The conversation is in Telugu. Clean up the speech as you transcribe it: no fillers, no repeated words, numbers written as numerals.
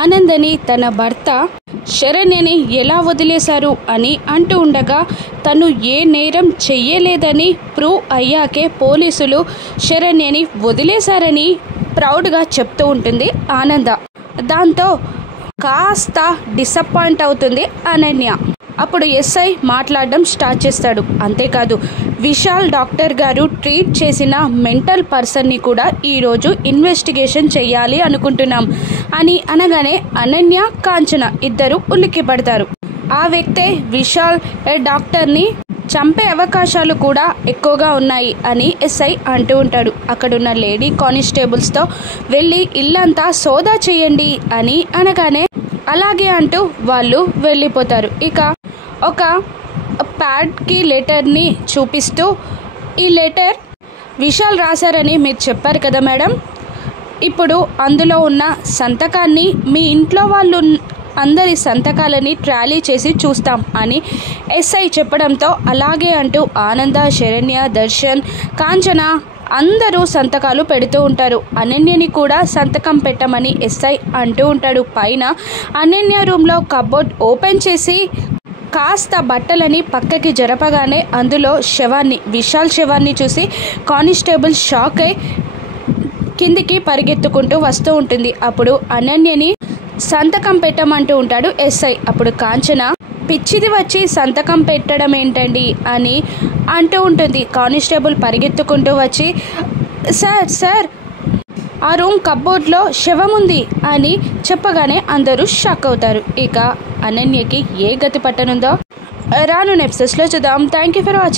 ఆనందని తన భర్త శరణ్యని ఎలా వదిలేశారు అని అంటూ ఉండగా తను ఏ నేరం చెయ్యలేదని ప్రూవ్ అయ్యాకే పోలీసులు శరణ్యని వదిలేశారని ప్రౌడ్గా చెప్తూ ఉంటుంది ఆనంద. దాంతో కాస్త డిసప్పాయింట్ అవుతుంది అనన్య. అప్పుడు ఎస్ఐ మాట్లాడడం స్టార్ట్ చేస్తాడు. అంతేకాదు, విశాల్ డాక్టర్ గారు ట్రీట్ చేసిన మెంటల్ పర్సన్ని కూడా ఈరోజు ఇన్వెస్టిగేషన్ చెయ్యాలి అనుకుంటున్నాం అని అనగానే అనన్య, కాంచన ఇద్దరు ఉలిక్కి పడతారు. ఆ వ్యక్తే విశాల్ డాక్టర్ని చంపే అవకాశాలు కూడా ఎక్కువగా ఉన్నాయి అని ఎస్ఐ అంటూ ఉంటాడు. అక్కడున్న లేడీ కానిస్టేబుల్స్తో వెళ్ళి ఇల్లంతా సోదా చేయండి అని అనగానే అలాగే అంటూ వాళ్ళు వెళ్ళిపోతారు. ఇక ఒక ప్యాడ్కి లెటర్ని చూపిస్తూ, ఈ లెటర్ విశాల్ రాశారని మీరు చెప్పారు కదా మేడం, ఇప్పుడు అందులో ఉన్న సంతకాన్ని మీ ఇంట్లో వాళ్ళు అందరి సంతకాలని ట్రాలీ చేసి చూస్తాం అని ఎస్ఐ చెప్పడంతో అలాగే అంటూ ఆనంద, శరణ్య, దర్శన్, కాంచన అందరూ సంతకాలు పెడుతూ ఉంటారు. అనన్యని కూడా సంతకం పెట్టమని ఎస్ఐ అంటూ ఉంటాడు. పైన అనన్య రూమ్లో కబోర్డ్ ఓపెన్ చేసి కాస్త బట్టలని పక్కకి జరపగానే అందులో విశాల్ శవాన్ని చూసి కానిస్టేబుల్ షాక్ అయి కిందికి పరిగెత్తుకుంటూ వస్తూ ఉంటుంది. అప్పుడు అనన్యని సంతకం పెట్టమంటూ ఉంటాడు ఎస్ఐ. అప్పుడు కాంచన, పిచ్చిది వచ్చి సంతకం పెట్టడం ఏంటండి అని అంటూ ఉంటుంది. కానిస్టేబుల్ పరిగెత్తుకుంటూ వచ్చి, సార్ ఆ రూమ్ కబోర్డ్లో శవం ఉంది అని చెప్పగానే అందరూ షాక్ అవుతారు. ఇక అనన్యకి ఏ గతి పట్టనుందో రాను ఎపిసోడ్స్లో చూద్దాం. Thank you for watching.